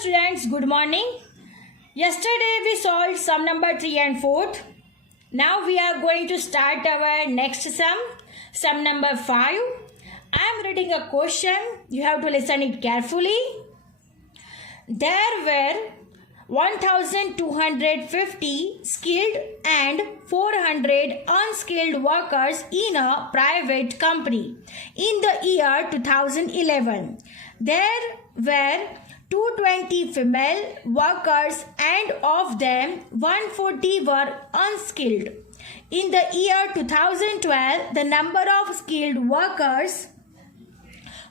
students, good morning. Yesterday we solved sum number 3 and 4. Now we are going to start our next sum number 5. I am reading a question. You have to listen it carefully. There were 1250 skilled and 400 unskilled workers in a private company in the year 2011. There were 220 female workers and of them 140 were unskilled. In the year 2012, the number of skilled workers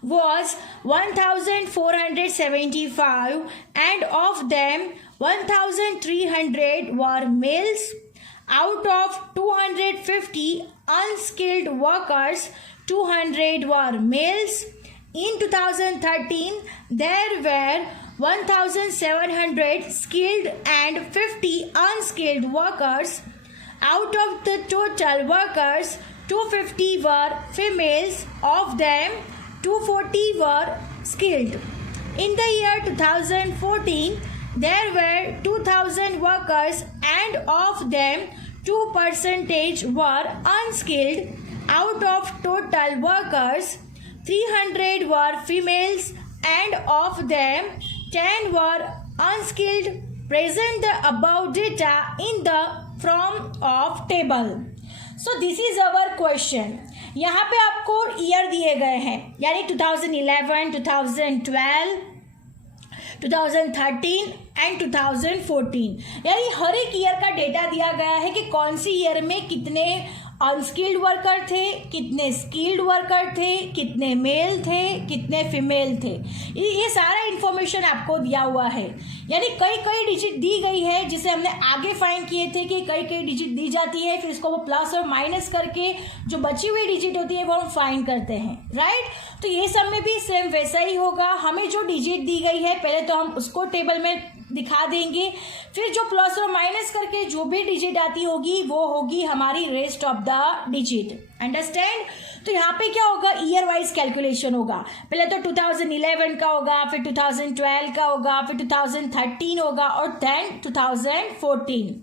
was 1475 and of them 1300 were males. Out of 250 unskilled workers, 200 were males. In 2013, there were 1700 skilled and 50 unskilled workers. Out of the total workers, 250 were females. Of them, 240 were skilled. In the year 2014, there were 2000 workers and of them 2% were unskilled. Out of total workers, 300 were females and of them 10 were unskilled. Present the above data in the form of table. So this is our question. यहाँ पे आपको year दिए गए हैं, यानी 2011, 2012, 2013 and 2014, यानी हर एक year का डेटा दिया गया है कि कौन सी ईयर में कितने अनस्किल्ड वर्कर थे, कितने स्किल्ड वर्कर थे, कितने मेल थे, कितने फीमेल थे। ये सारा इन्फॉर्मेशन आपको दिया हुआ है, यानी कई कई डिजिट दी गई है जिसे हमने आगे फाइंड किए थे कि कई कई डिजिट दी जाती है, फिर इसको वो प्लस और माइनस करके जो बची हुई डिजिट होती है वो हम फाइंड करते हैं, राइट। तो ये सब में भी सेम वैसा ही होगा। हमें जो डिजिट दी गई है पहले तो हम उसको टेबल में दिखा देंगे, फिर जो प्लस और माइनस करके जो भी डिजिट आती होगी वो होगी हमारी rest of the digit. Understand. तो यहाँ पे क्या होगा, ईयर वाइज कैलकुलेशन होगा। पहले तो 2011 का होगा, फिर 2012 का होगा, फिर 2013 होगा और देन 2014।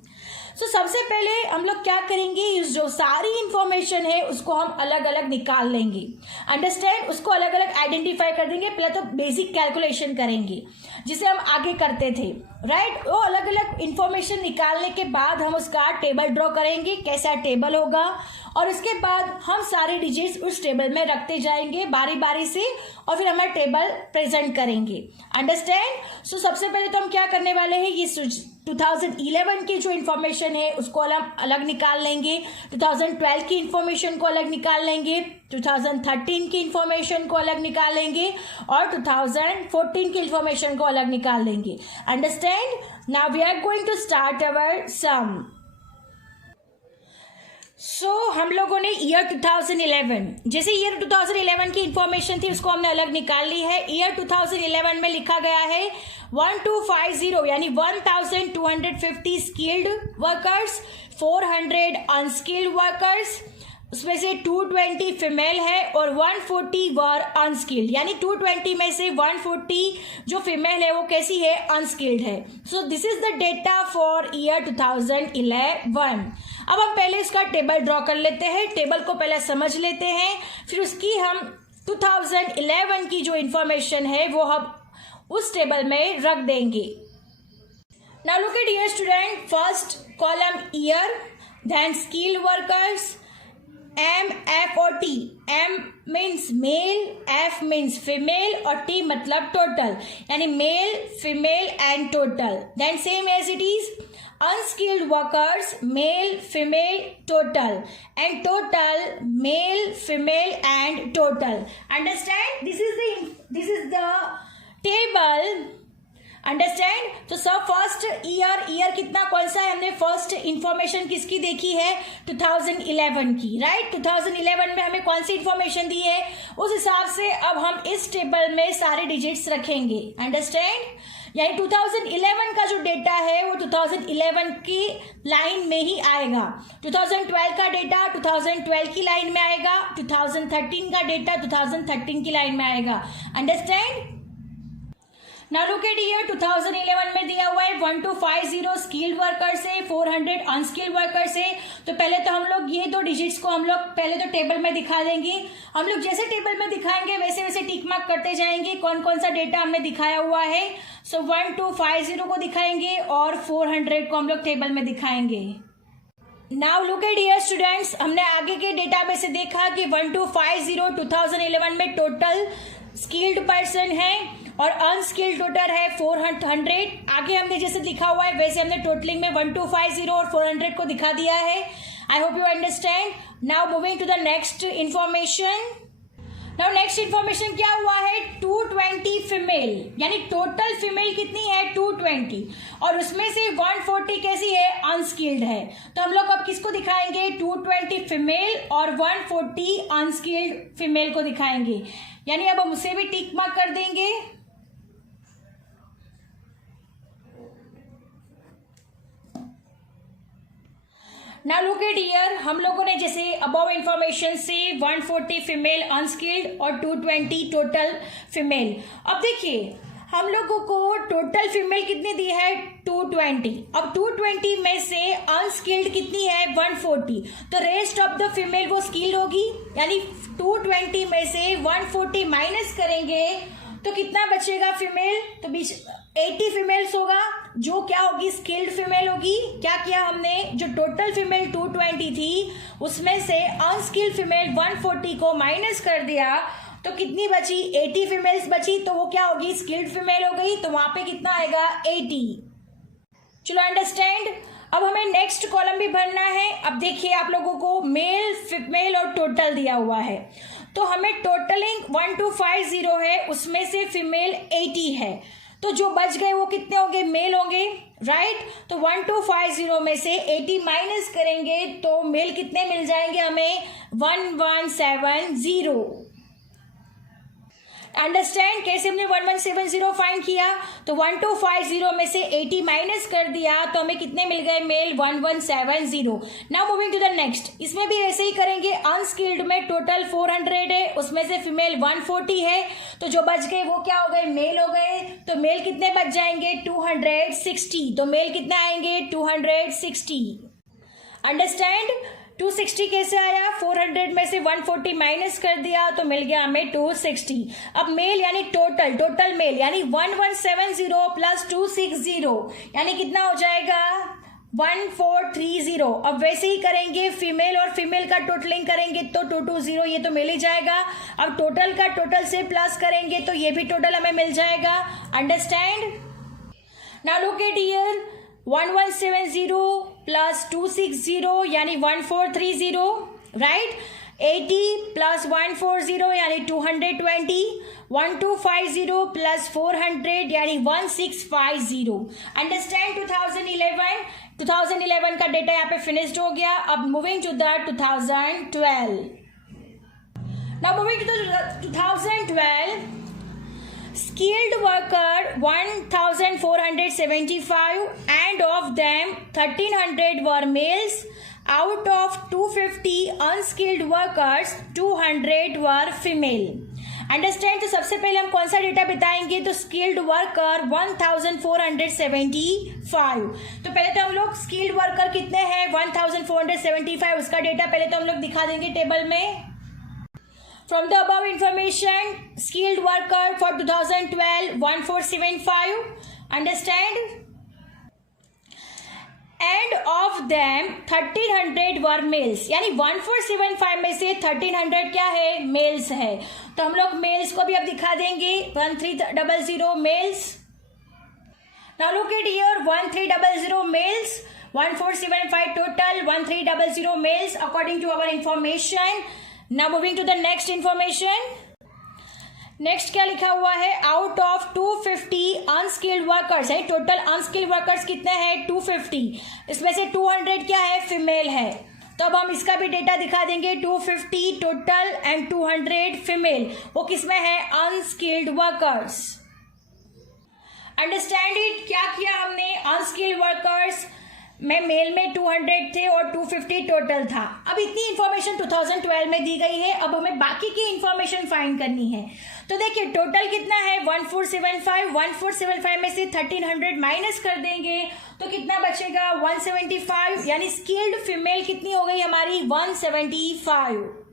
तो सबसे पहले हम लोग क्या करेंगे, जो सारी इंफॉर्मेशन है उसको हम अलग अलग निकाल लेंगे। अंडरस्टैंड। उसको अलग अलग आइडेंटिफाई कर देंगे। पहले तो बेसिक कैलकुलेशन करेंगे जिसे हम आगे करते थे, राइट। वो अलग अलग इंफॉर्मेशन निकालने के बाद हम उसका टेबल ड्रॉ करेंगे, कैसा टेबल होगा, और उसके बाद हम सारे डिजिट्स उस टेबल में रखते जाएंगे बारी बारी से और फिर हमारा टेबल प्रेजेंट करेंगे। अंडरस्टैंड। सो सबसे पहले तो हम क्या करने वाले हैं, ये 2011 की जो इन्फॉर्मेशन है उसको अलग निकाल लेंगे, 2012 की इन्फॉर्मेशन को अलग निकाल लेंगे, 2013 की इन्फॉर्मेशन को अलग निकालेंगे और 2014 की इन्फॉर्मेशन को अलग निकाल लेंगे। Understand. Now we are going to start our sum. So हम लोगों ने ईयर 2011, जैसे ईयर 2011 की इंफॉर्मेशन थी उसको हमने अलग निकाल ली है। ईयर 2011 में लिखा गया है 1250 यानी 1250 स्किल्ड वर्कर्स, 400 अनस्किल्ड वर्कर्स, उसमें से 220 फीमेल है और 140 वर अनस्किल्ड, यानी 220 में से 140 जो फीमेल है वो कैसी है, अनस्किल्ड है। So this is the data for year 2011। अब हम पहले इसका टेबल ड्रॉ कर लेते हैं, टेबल को पहले समझ लेते हैं, फिर उसकी हम 2011 की जो इंफॉर्मेशन है वो हम उस टेबल में रख देंगे। Now look at here student, first column year, then skilled workers, M, F और T। M means male, F means female और T मतलब टोटल, यानी male, female and total. Then same as it is unskilled workers, male, female, total, and total, male, female, and total. Understand? This is the table. Understand. तो सब first year कितना, कौन सा है, हमने फर्स्ट इंफॉर्मेशन किसकी देखी है, 2011 की, राइट। 2011 में हमें कौन सी इंफॉर्मेशन दी है, उस हिसाब से अब हम इस टेबल में सारे डिजिट्स रखेंगे। अंडरस्टैंड। यानी 2011 का जो डेटा है वो 2011 की लाइन में ही आएगा, 2012 का डेटा 2012 की लाइन में आएगा, 2013 का डेटा 2013 की लाइन में आएगा। Understand. Now look eight year 2011 में दिया हुआ है 1250 स्किल्ड वर्कर्स है, 400 अनस्किल्ड वर्कर्स है। तो पहले तो हम लोग ये दो डिजिट्स को हम लोग पहले तो टेबल में दिखा देंगे। हम लोग जैसे टेबल में दिखाएंगे वैसे वैसे टिक मार्क करते जाएंगे कौन कौन सा डेटा हमने दिखाया हुआ है। सो 1250 को दिखाएंगे और 400 को हम लोग टेबल में दिखाएंगे। Now look at dear students, हमने आगे के डेटाबेस से देखा कि 1250 2011 में टोटल स्किल्ड पर्सन है और अनस्किल्ड टोटल है 400। आगे हमने जैसे लिखा हुआ है वैसे हमने टोटलिंग में 1250 और 400 को दिखा दिया है। I hope you understand. Now moving to the next information. Now next information क्या हुआ है, 220 फीमेल, यानी टोटल फीमेल कितनी है 220 और उसमें से 140 कैसी है अनस्किल्ड है। तो हम लोग अब किसको दिखाएंगे, 220 फीमेल और 140 अनस्किल्ड फीमेल को दिखाएंगे, यानी अब हम उसे भी टिक मार्क कर देंगे। नाउ लुक एट हियर, हम लोगों ने जैसे अबव इंफॉर्मेशन से 140 फीमेल अनस्किल्ड और 220 टोटल फीमेल। अब देखिए हम लोगों को टोटल फीमेल कितनी दी है 220। अब 220 में से अनस्किल्ड कितनी है 140, तो रेस्ट ऑफ द फीमेल वो स्किल्ड होगी, यानी 220 में से 140 माइनस करेंगे तो कितना बचेगा फीमेल, तो बीच 80 फीमेल्स होगा जो क्या होगी स्किल्ड फीमेल होगी। क्या किया हमने, जो टोटल फीमेल 220 थी उसमें से अनस्किल्ड फीमेल 140 को माइनस कर दिया तो कितनी बची 80 फीमेल्स बची, तो वो क्या होगी स्किल्ड फीमेल हो गई, तो वहां पे कितना आएगा 80। चलो अंडरस्टैंड। अब हमें नेक्स्ट कॉलम भी भरना है। अब देखिए आप लोगों को मेल फीमेल और टोटल दिया हुआ है, तो हमें टोटलिंग 1250 है, उसमें से फीमेल 80 है, तो जो बच गए वो कितने होंगे मेल होंगे, राइट। तो 1250 में से 80 माइनस करेंगे तो मेल कितने मिल जाएंगे हमें 1170। अंडरस्टैंड कैसे हमने 1170 फाइंड किया, तो 1250 में से 80 माइनस कर दिया तो हमें कितने मिल गए male 1170। Now moving to the next, इसमें भी ऐसे ही करेंगे। अनस्किल्ड में टोटल 400 है, उसमें से फीमेल 140 है, तो जो बच गए वो क्या हो गए मेल हो गए, तो मेल कितने बच जाएंगे 260, तो मेल कितने आएंगे 260। अंडरस्टैंड। 260 कैसे आया, 400 में से 140 माइनस कर दिया तो मिल गया हमें 260। अब मेल यानी टोटल मेल यानी 1170 प्लस 260 यानी कितना हो जाएगा 1430। अब वैसे ही करेंगे फीमेल और फीमेल का टोटलिंग करेंगे तो 220 ये तो मिल ही जाएगा। अब टोटल का टोटल से प्लस करेंगे तो ये भी टोटल हमें मिल जाएगा। Understand. Now look at here, 1170 plus 260 यानी 1430, राइट। 80 प्लस 140 यानी 220, 1250 प्लस 400 यानी 1650। अंडरस्टैंड। 2011 का डेटा यहाँ पे फिनिश्ड हो गया। अब moving to the 2012। Now moving to the 2012, skilled worker 1475 and of them 1300 were males. Out of 250 unskilled workers 200 were female. Understand. तो सबसे पहले हम कौन सा डेटा बताएंगे, तो स्किल्ड वर्कर 1475। तो पहले तो हम लोग स्किल्ड वर्कर कितने हैं 1475, उसका डेटा पहले तो हम लोग दिखा देंगे टेबल में। From the above information, skilled worker for 2012 1475. Understand? And of them 1300 were males. यानी 1475 में से 1300 क्या है मेल्स है। तो हम लोग मेल्स को भी अब दिखा देंगे 1300 mails. Now look at here, 1300 males, 1475 total, 1300 males according to our information. Now moving to the next information. Next क्या लिखा हुआ है, आउट ऑफ 250 अनस्किल्ड वर्कर्स है, टोटल अनस्किल्ड वर्कर्स कितने हैं 250, इसमें से 200 क्या है फीमेल है। तो अब हम इसका भी डेटा दिखा देंगे, 250 टोटल एंड 200 फीमेल, वो किसमें है अनस्किल्ड वर्कर्स। Understand it. क्या किया हमने, अनस्किल्ड वर्कर्स में मेल में 200 थे और 250 टोटल था। अब इतनी इन्फॉर्मेशन 2012 में दी गई है। अब हमें बाकी की इन्फॉर्मेशन फाइंड करनी है। तो देखिए टोटल कितना है 1475। 1475 में से 1300 माइनस कर देंगे तो कितना बचेगा 175, यानी स्किल्ड फीमेल कितनी हो गई हमारी 175।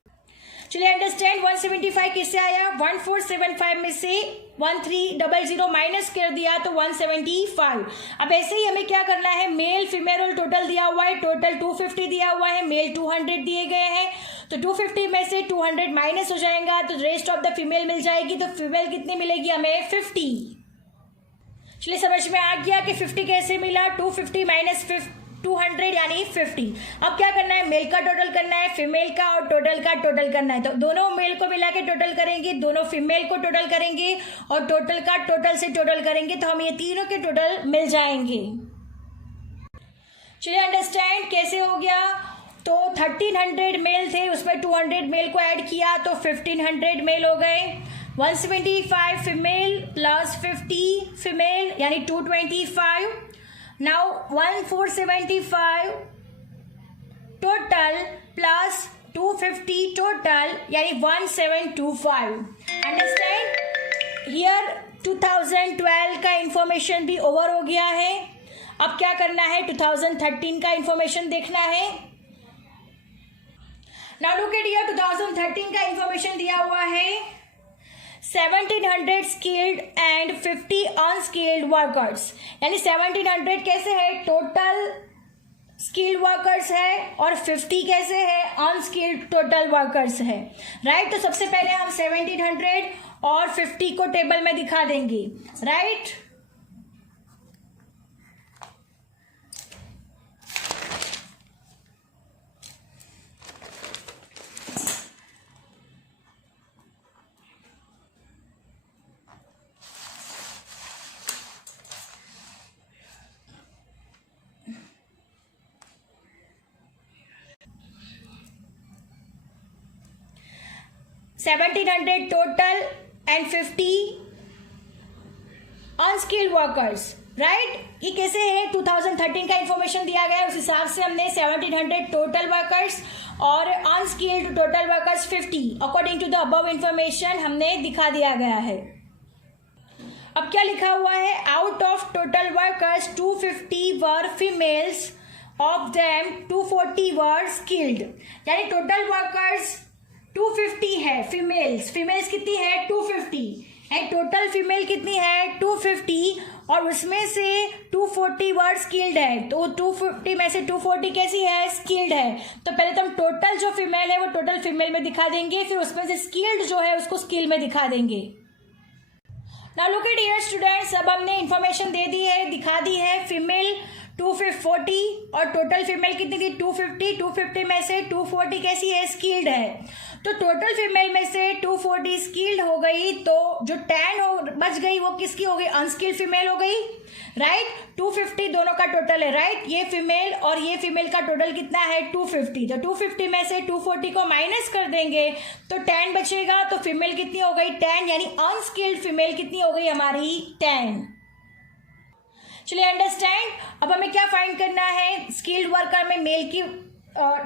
चलिए अंडरस्टैंड 175 किससे आया, 1475 में से 1300 माइनस कर दिया तो 175। अब ऐसे ही हमें क्या करना है, मेल फीमेल और टोटल दिया हुआ है, टोटल 250 दिया हुआ है, मेल 200 दिए गए हैं, तो 250 में से 200 माइनस हो जाएगा तो रेस्ट ऑफ द फीमेल मिल जाएगी। तो फीमेल कितनी मिलेगी हमें 50। चलिए समझ में आ गया कि 50 कैसे मिला, 250 माइनस 200 यानी 50। अब क्या करना है, मेल का टोटल करना है, फीमेल का और टोटल का टोटल करना है। तो दोनों मेल को मिला के टोटल करेंगे, दोनों फीमेल को टोटल करेंगे और टोटल का टोटल से टोटल करेंगे तो हमें ये तीनों के टोटल मिल जाएंगे। चलिए अंडरस्टैंड कैसे हो गया, तो 1300 मेल थे, उसमें 200 मेल को ऐड किया तो 1500 मेल हो गए। 175 फीमेल प्लस 50 फीमेल यानी 225। नाउ 1475 टोटल प्लस 250 टोटल यानी 1725। अंडरस्टैंड हियर 2012 का इंफॉर्मेशन भी ओवर हो गया है। अब क्या करना है, 2013 का इंफॉर्मेशन देखना है। नाउ लुक एट हियर 2013 का इंफॉर्मेशन दिया हुआ है 1700 स्किल्ड एंड 50 अनस्किल्ड वर्कर्स, यानी 1700 कैसे है, टोटल स्किल्ड वर्कर्स है और 50 कैसे है, अनस्किल्ड टोटल वर्कर्स है, राइट। तो सबसे पहले हम 1700 और 50 को टेबल में दिखा देंगे, right. $1700 total and 50 unskilled workers, right. ये कैसे है, 2013 का इंफॉर्मेशन दिया गया है, उस हिसाब से हमने 1700 टोटल वर्कर्स और unskilled total workers 50 according to the above information हमने दिखा दिया गया है। अब क्या लिखा हुआ है, out of total workers 250 were females, of them 240 were skilled, यानी टोटल वर्कर्स 250 है, फीमेल्स कितनी है 250 एंड टोटल फीमेल कितनी है 250 और उसमें से 240 वर्ड स्किल्ड है। तो 250 में से 240 कैसी है, स्किल्ड है। तो पहले तो हम टोटल जो फीमेल है वो टोटल फीमेल में दिखा देंगे, फिर उसमें से स्किल्ड जो है उसको स्किल में दिखा देंगे। Now look at here students, अब हमने इंफॉर्मेशन दे दी है, दिखा दी है, फीमेल 240 और टोटल फीमेल कितनी थी 250, 250 में से 240 कैसी है, स्किल्ड है। तो टोटल फीमेल में से 240 स्किल्ड हो गई, तो जो 10 बच गई वो किसकी हो गई, अनस्किल्ड फीमेल हो गई, राइट। 250 दोनों का टोटल है, राइट। ये फीमेल और ये फीमेल का टोटल कितना है 250, तो 250 में से 240 को माइनस कर देंगे तो 10 बचेगा, तो फीमेल कितनी हो गई 10, यानी अनस्किल्ड फीमेल कितनी हो गई हमारी 10। चलिए अंडरस्टैंड, अब हमें क्या फाइंड करना है, स्किल्ड वर्कर में मेल की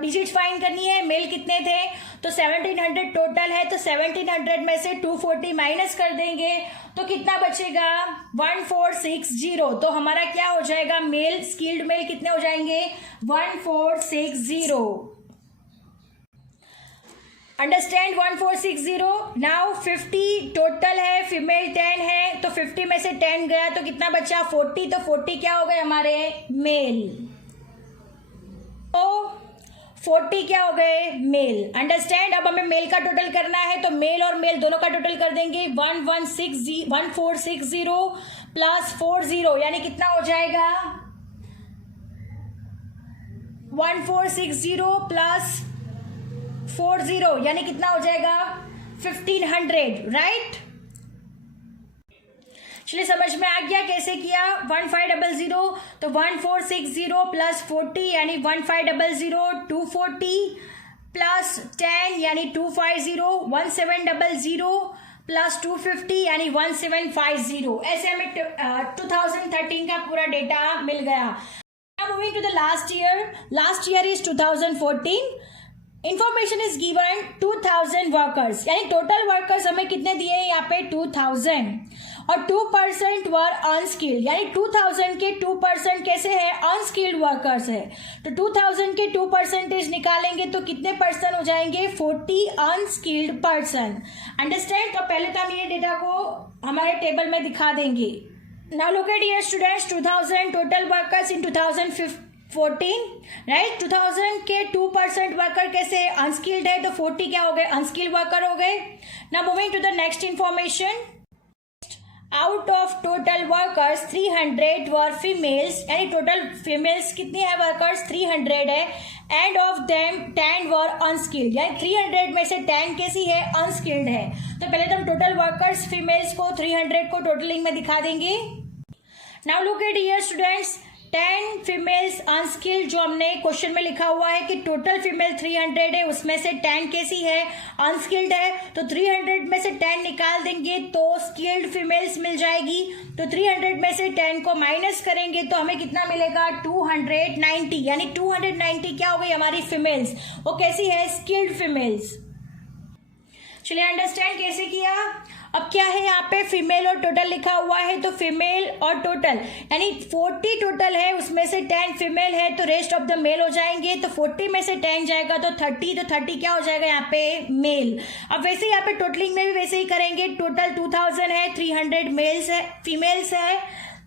डिजिट्स फाइंड करनी है। मेल कितने थे, तो 1700 टोटल है, तो 1700 में से 240 माइनस कर देंगे तो कितना बचेगा 1460। तो हमारा क्या हो जाएगा, मेल स्किल्ड मेल कितने हो जाएंगे 1460। अंडरस्टैंड 1460। नाउ 50 टोटल है, फीमेल 10 है, तो 50 में से 10 गया तो कितना बचा 40, तो 40 क्या हो गए हमारे मेल, तो 40 क्या हो गए मेल। अंडरस्टैंड, अब हमें मेल का टोटल करना है, तो मेल और मेल दोनों का टोटल कर देंगे 1460 प्लस 40 यानी कितना हो जाएगा 1460 प्लस 40 यानी कितना हो जाएगा 1500, राइट। चलिए समझ में आ गया कैसे किया, 1500 तो 1460 प्लस 40 यानी 1500, 240 प्लस 10 यानी 250, 1700 प्लस 250 यानी 1750। ऐसे हमें 2013 का पूरा डेटा मिल गया। Now moving to the last year. Last year is 2014. Information is given 2000 workers, यानी टोटल वर्कर्स हमें कितने दिए हैं यहाँ पे 2000 और 2% वर अनस्किल्ड, यानी 2000 के 2% कैसे है अनस्किल्ड वर्कर्स है। तो 2000 के 2% निकालेंगे तो कितने पर्सन हो जाएंगे 40 अनस्किल्ड पर्सन। अंडरस्टैंड। तो पहले तो हम ये डेटा को हमारे टेबल में दिखा देंगे। Now look at here students, 2000 total workers in 2014, right. 2000 के 2% वर्कर कैसे है अनस्किल्ड है, तो 40 क्या हो गए अनस्किल्ड वर्कर हो गए। Now moving to the next information. Out of total workers 300 were females, यानी टोटल फीमेल्स कितनी है वर्कर्स 300 है, and of them 10 were unskilled, यानी 300 में से 10 कैसी है अनस्किल्ड है। तो पहले तो हम टोटल वर्कर्स फीमेल्स को 300 को टोटलिंग में दिखा देंगे। Now look at here students, 10 females unskilled जो हमने क्वेश्चन में लिखा हुआ है कि टोटल फीमेल 300 है, उसमें से 10 कैसी है अनस्किल्ड है। तो 300 में से 10 निकाल देंगे तो स्किल्ड फीमेल्स मिल जाएगी। तो 300 में से 10 को माइनस करेंगे तो हमें कितना मिलेगा 290, यानी 290 क्या हो गई हमारी फीमेल्स, वो कैसी है स्किल्ड फीमेल्स। चलिए अंडरस्टैंड कैसे किया। अब क्या है यहाँ पे फीमेल और टोटल लिखा हुआ है, तो फीमेल और टोटल यानी 40 टोटल है, उसमें से 10 फीमेल है, तो रेस्ट ऑफ द मेल हो जाएंगे। तो 40 में से 10 जाएगा तो 30, तो 30 क्या हो जाएगा यहाँ पे मेल। अब वैसे ही यहाँ पे टोटलिंग में भी वैसे ही करेंगे। टोटल 2000 है, 300 मेल्स है फीमेल्स है,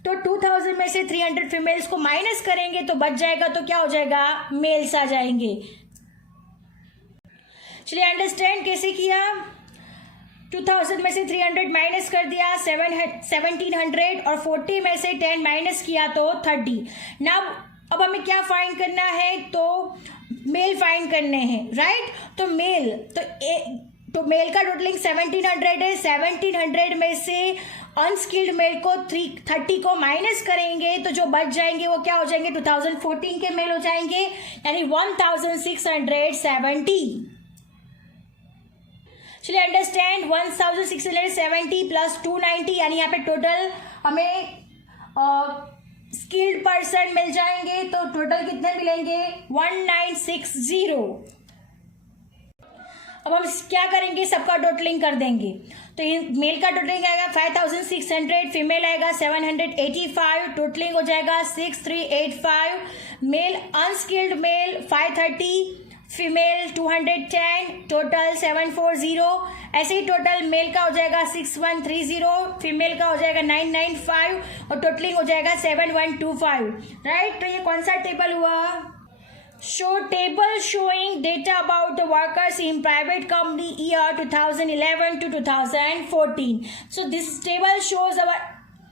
तो 2000 में से 300 फीमेल्स को माइनस करेंगे तो बच जाएगा, तो क्या हो जाएगा मेल्स आ जाएंगे। चलिए अंडरस्टैंड कैसे किया। 2000 में से 300 माइनस कर दिया 1700 और 40 में से 10 माइनस किया तो 30। ना अब हमें क्या फाइंड करना है, तो मेल फाइंड करने हैं, राइट। तो मेल तो मेल का टोटलिंग 1700 है, 1700 में से अनस्किल्ड मेल को 30 को माइनस करेंगे तो जो बच जाएंगे वो क्या हो जाएंगे 2014 के मेल हो जाएंगे, यानी 1670। चलिए अंडरस्टैंड 1670 प्लस 290, यानी यहाँ पे टोटल हमें स्किल्ड पर्सन मिल जाएंगे। तो टोटल कितने मिलेंगे 1960। अब हम क्या करेंगे सबका टोटलिंग कर देंगे। तो ये मेल का टोटलिंग आएगा 5600, फीमेल आएगा 785, टोटलिंग हो जाएगा 6385। Male unskilled male 530, female 210, total 740। ऐसे ही टोटल मेल का हो जाएगा 6130, फीमेल का हो जाएगा 995 और टोटलिंग हो जाएगा 7125, राइट। तो ये कौन सा टेबल हुआ, show table showing data about the workers in private company year 2011 to 2014. So this table shows our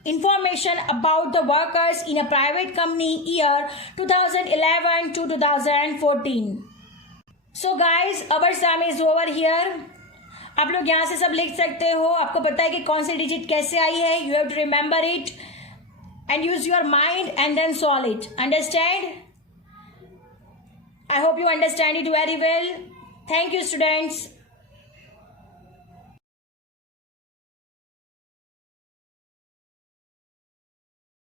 information about the workers in a private company year 2011 to 2014. So guys, our sum is over here. आप लोग यहाँ से सब लिख सकते हो, आपको पता है कि कौन सी डिजिट कैसे आई है। You have to remember it and use your mind and then solve it. Understand? I hope you understand it very well. Thank you, students.